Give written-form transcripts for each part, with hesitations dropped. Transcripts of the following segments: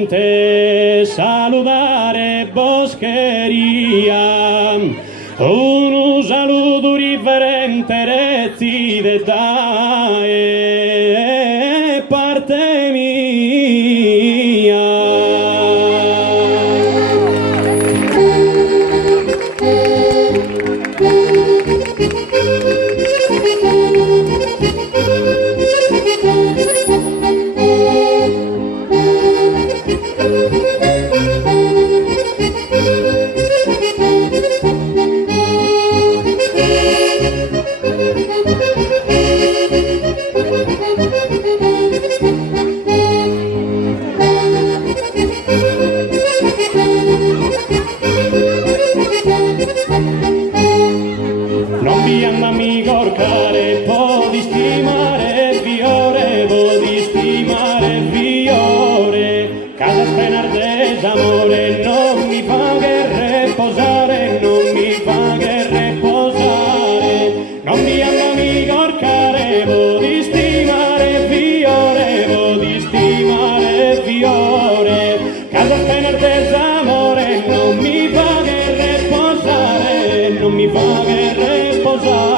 gente saludare boscheria, un saluto riferente rezzi de dae parte mia. Non vi amami corcare, podi stimare fiore, podi stimare fiore, casa spenar desamore, non mi fa che riposare, non mi fa che riposare. Non vi amami corcare, podi stimare fiore, podi stimare fiore, casa spenar desamore, non mi fa che riposare, non mi fa che riposare.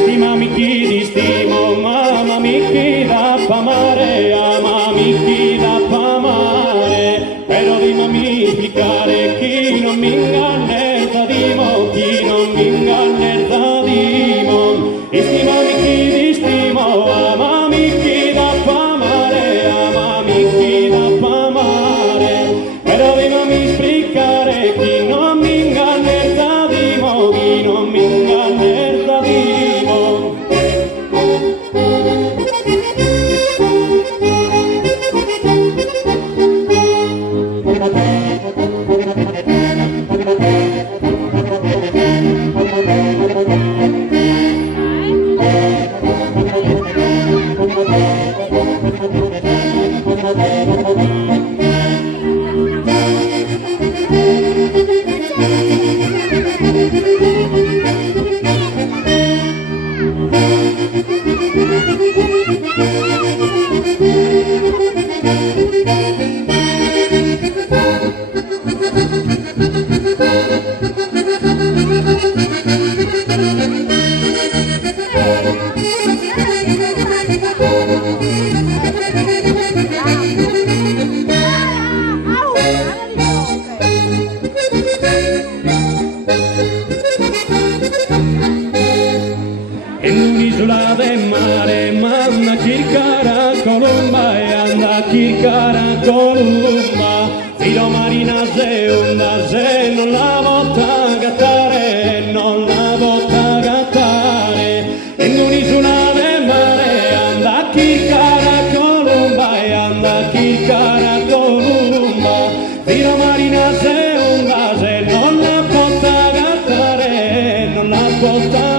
Stimami chi ti stimo, mamma mi chi da pamare, amami chi da pamare, però dimmi spiegare chi non mi ingannerà dimo, chi non mi ingannerà dimo. Stimami chi ti stimo, amami chi da pamare, amami chi da pamare, però dimmi spiegare chi non mi ingannerà dimo, chi non mi ingannerà dimo. In un'isola del mare, mamma circara colomba e anda circara colomba, filo marina se onda se non la vota gattare, non la vota gattare. In un'isola del mare, anda circara colomba e anda circara colomba, filo marina se onda se non la vota gattare, non la vota